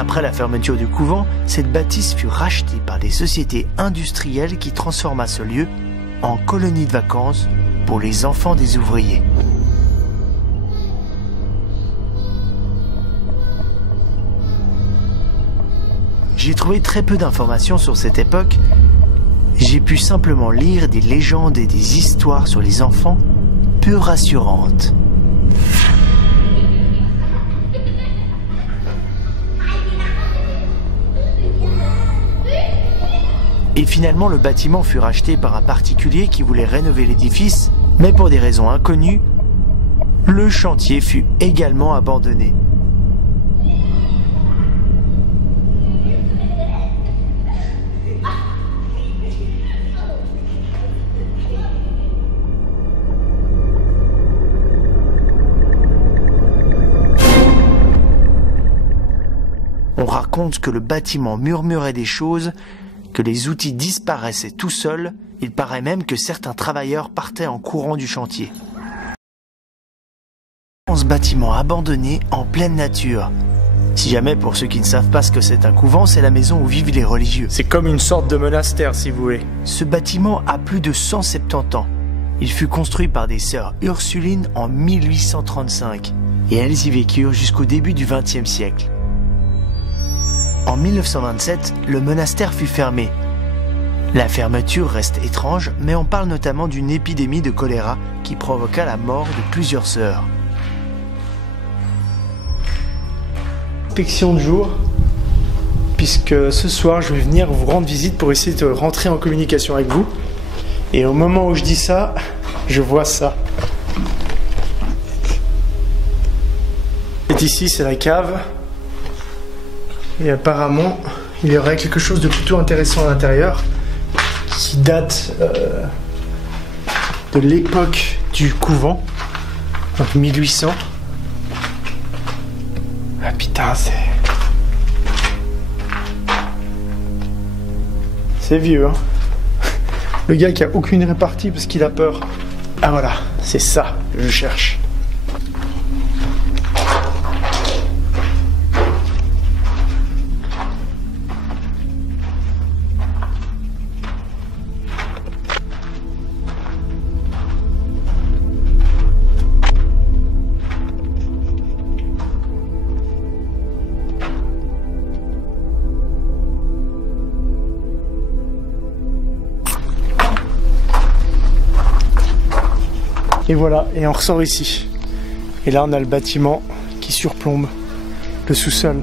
Après la fermeture du couvent, cette bâtisse fut rachetée par des sociétés industrielles qui transforma ce lieu en colonie de vacances pour les enfants des ouvriers. J'ai trouvé très peu d'informations sur cette époque. J'ai pu simplement lire des légendes et des histoires sur les enfants peu rassurantes. Et finalement, le bâtiment fut racheté par un particulier qui voulait rénover l'édifice, mais pour des raisons inconnues, le chantier fut également abandonné. On raconte que le bâtiment murmurait des choses, que les outils disparaissaient tout seuls. Il paraît même que certains travailleurs partaient en courant du chantier. Ce bâtiment abandonné en pleine nature. Si jamais, pour ceux qui ne savent pas ce que c'est un couvent, c'est la maison où vivent les religieux. C'est comme une sorte de monastère, si vous voulez. Ce bâtiment a plus de 170 ans. Il fut construit par des sœurs Ursulines en 1835 et elles y vécurent jusqu'au début du XXe siècle. En 1927, le monastère fut fermé. La fermeture reste étrange, mais on parle notamment d'une épidémie de choléra qui provoqua la mort de plusieurs sœurs. Inspection de jour, puisque ce soir je vais venir vous rendre visite pour essayer de rentrer en communication avec vous. Et au moment où je dis ça, je vois ça. Et ici, c'est la cave. Et apparemment, il y aurait quelque chose de plutôt intéressant à l'intérieur qui date de l'époque du couvent, donc 1800. Ah putain, c'est vieux, hein. Le gars qui a aucune répartie parce qu'il a peur. Ah voilà, c'est ça que je cherche. Et voilà, et on ressort ici. Et là, on a le bâtiment qui surplombe le sous-sol.